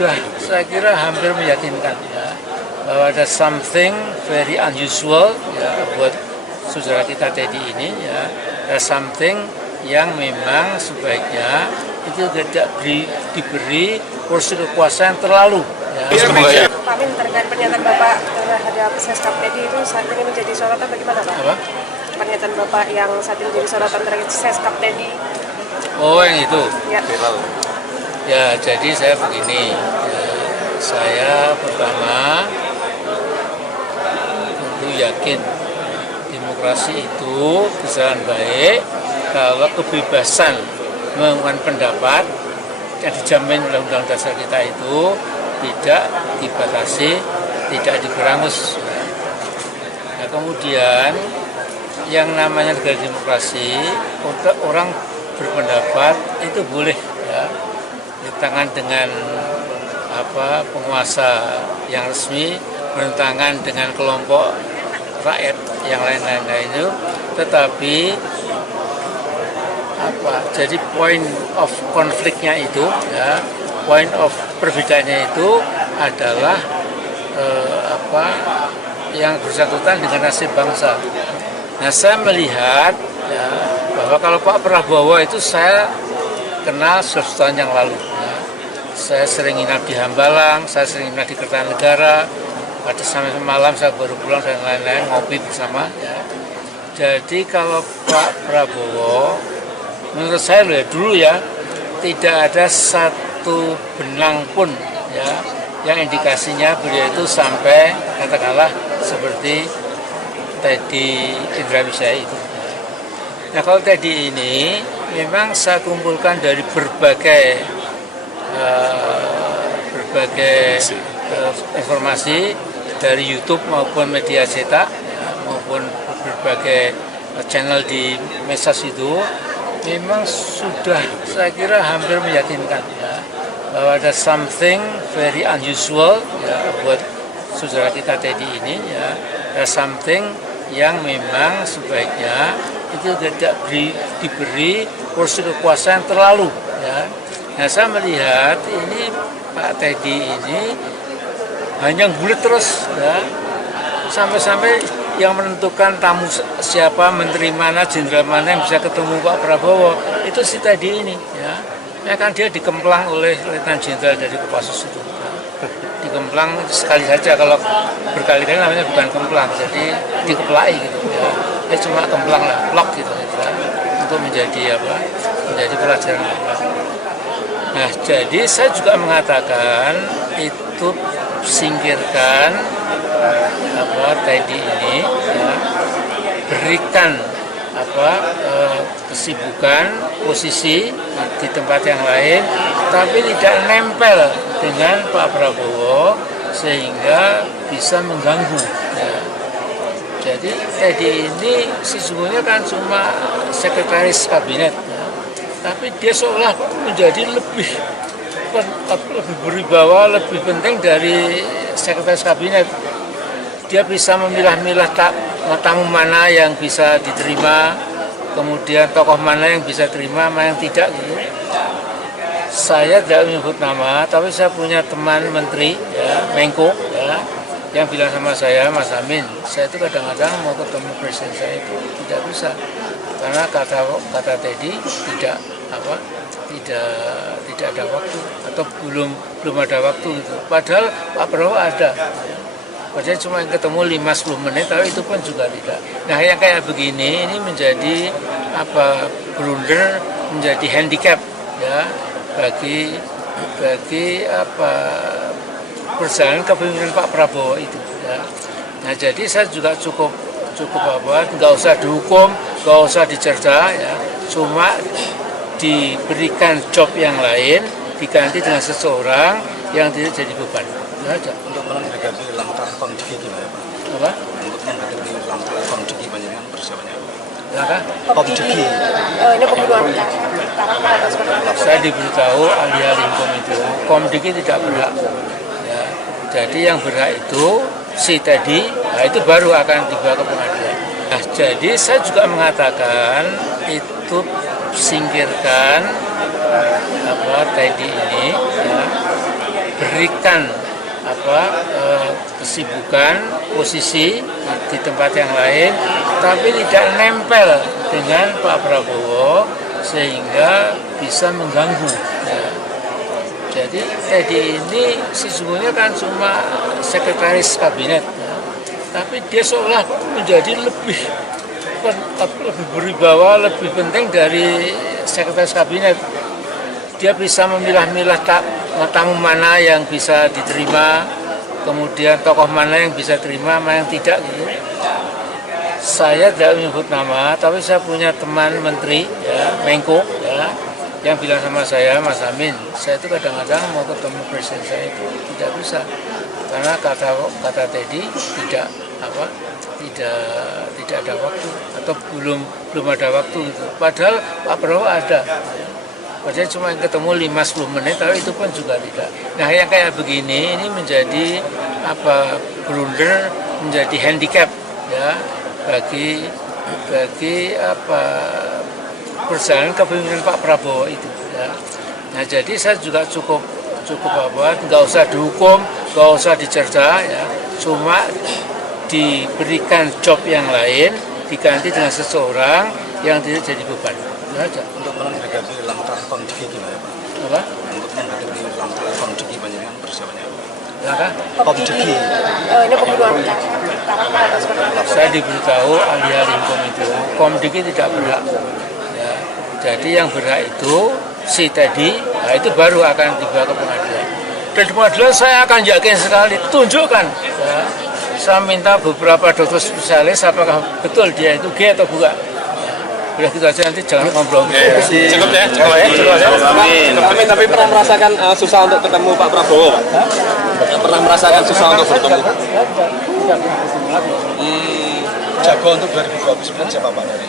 sudah saya kira hampir meyakinkan ya, bahwa ada something very unusual ya buat saudara kita Teddy ini ya, ada something yang memang sebaiknya itu tidak diberi porsi kekuasaan terlalu. Ya. Pak Amin, terkait pernyataan Bapak terhadap Seskap Teddy itu saat ini menjadi sorotan bagaimana Pak? Apa? Pernyataan Bapak yang saat ini menjadi sorotan terkait Seskap Teddy. Oh, yang itu? Ya. Ya, jadi saya begini, ya, saya pertama tentu yakin demokrasi itu berjalan baik kalau kebebasan mengungkapkan pendapat yang dijamin oleh Undang-Undang Dasar kita itu tidak dibatasi, tidak diberangus. Nah, kemudian yang namanya negara demokrasi, orang berpendapat itu boleh ya, bertentangan dengan penguasa yang resmi, bertentangan dengan kelompok rakyat yang lain-lain itu, tetapi jadi point of konfliknya itu ya, point of perbedaannya itu adalah yang bersangkutan dengan nasib bangsa. Nah, saya melihat ya, bahwa kalau Pak Prabowo itu saya kenal 11 tahun yang lalu. Ya. Saya sering nginap di Hambalang, saya sering nginap di Kertanegara, pada sampai malam saya baru pulang dan lain-lain, ngopi bersama. Ya. Jadi kalau Pak Prabowo, menurut saya dulu ya, tidak ada satu benang pun ya yang indikasinya beliau itu sampai katakanlah seperti Teddy Indrawisaya itu. Nah, kalau Teddy ini memang saya kumpulkan dari berbagai informasi dari YouTube maupun media cetak ya, maupun berbagai channel di medsos itu, memang sudah saya kira hampir meyakinkan ya, bahwa ada something very unusual ya buat saudara kita Teddy ini ya, ada something yang memang sebaiknya itu tidak diberi porsi kekuasaan terlalu ya. Nah, saya melihat ini Pak Teddy ini hanya bulat terus ya, sampai-sampai yang menentukan tamu siapa, menteri mana, jenderal mana yang bisa ketemu Pak Prabowo itu si Teddy ini ya kan dia dikemplang oleh Letnan Jenderal dari Kopassus itu ya. Dikemplang sekali saja, kalau berkali-kali namanya bukan kemplang, jadi dikeplai gitu ya. Cuma kemplang lah, blok gitu ya, untuk menjadi menjadi pelajaran. Nah, jadi saya juga mengatakan itu singkirkan Teddy ini ya, berikan kesibukan, posisi di tempat yang lain, tapi tidak nempel dengan Pak Prabowo sehingga bisa mengganggu ya. Jadi Teddy ini sesungguhnya kan cuma sekretaris kabinet ya, tapi dia seolah menjadi lebih berwibawa, lebih penting dari sekretaris kabinet. Dia bisa memilah-milah tamu mana yang bisa diterima, kemudian tokoh mana yang bisa terima, mana yang tidak gitu. Saya tidak menyebut nama, tapi saya punya teman menteri ya, Menko ya, yang bilang sama saya, Mas Amin, saya itu kadang-kadang mau ketemu presiden saya itu tidak bisa karena kata Teddy tidak ada waktu atau belum ada waktu gitu. Padahal Pak Prabowo ada. Padahal cuma ketemu 5-10 menit, tapi itu pun juga tidak. Nah, yang kayak begini ini menjadi blunder, menjadi handicap ya bagi perjalanan kepemimpinan Pak Prabowo itu ya. Nah, jadi saya juga cukup nggak usah dihukum, nggak usah dicerca ya, cuma diberikan job yang lain, diganti dengan seseorang yang tidak jadi beban. Aja. Untuk menghadapi langkah Komdiki gimana Pak? Apa? Untuk menghadapi langkah Komdiki banyak persiapannya. Langkah? Komdiki. Ini pembunuhan. Saya diberitahu ahli-ahli hukum itu Komdiki tidak berhak. Ya. Jadi yang berhak itu si Teddy, nah itu baru akan dibawa ke pengadilan. Nah, jadi saya juga mengatakan itu singkirkan Teddy ini ya, diberikan kesibukan, posisi di tempat yang lain, tapi tidak nempel dengan Pak Prabowo sehingga bisa mengganggu. Ya. Jadi Teddy ini sesungguhnya kan cuma sekretaris kabinet, ya. Tapi dia seolah menjadi lebih berwibawa, lebih penting dari sekretaris kabinet. Dia bisa memilah-milah tamu mana yang bisa diterima, kemudian tokoh mana yang bisa terima, mana yang tidak gitu. Saya tidak menyebut nama, tapi saya punya teman menteri, ya, Menko, ya, yang bilang sama saya, Mas Amin, saya itu kadang-kadang mau ketemu presiden saya itu tidak bisa, karena kata Teddy tidak ada waktu atau belum ada waktu gitu. Padahal Pak Prabowo ada. Padahal cuma ketemu 5-10 menit, tapi itu pun juga tidak. Nah, yang kayak begini ini menjadi blunder, menjadi handicap, ya, bagi perjalanan kepemimpinan Pak Prabowo itu. Ya. Nah, jadi saya juga cukup nggak usah dihukum, nggak usah dicerca, ya, cuma diberikan job yang lain, diganti dengan seseorang yang tidak jadi beban. Aja. Untuk menghadapi langkah Komdiki gimana Pak? Apa? Untuk menghadapi langkah Komdiki panjenengan persiapannya apa? Langkah? Komdiki. Ini pembunuhan karakter seperti apa? Saya diberitahu ahli-ahli hukum itu Komdiki tidak berhak. Ya. Jadi yang berhak itu si Teddy, nah itu baru akan dibawa ke pengadilan. Dan di pengadilan saya akan yakin sekali, tunjukkan. Ya. Saya minta beberapa dokter spesialis apakah betul dia itu gay atau bukan. Udah gitu aja, nanti jangan ngobrol. Cukup ya. Tapi pernah merasakan susah untuk ketemu Pak Prabowo, Pak? Pernah merasakan susah untuk bertemu? Jago untuk 2029 siapa Pak dari?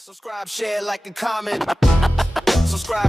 Subscribe, share, like, and comment. Subscribe.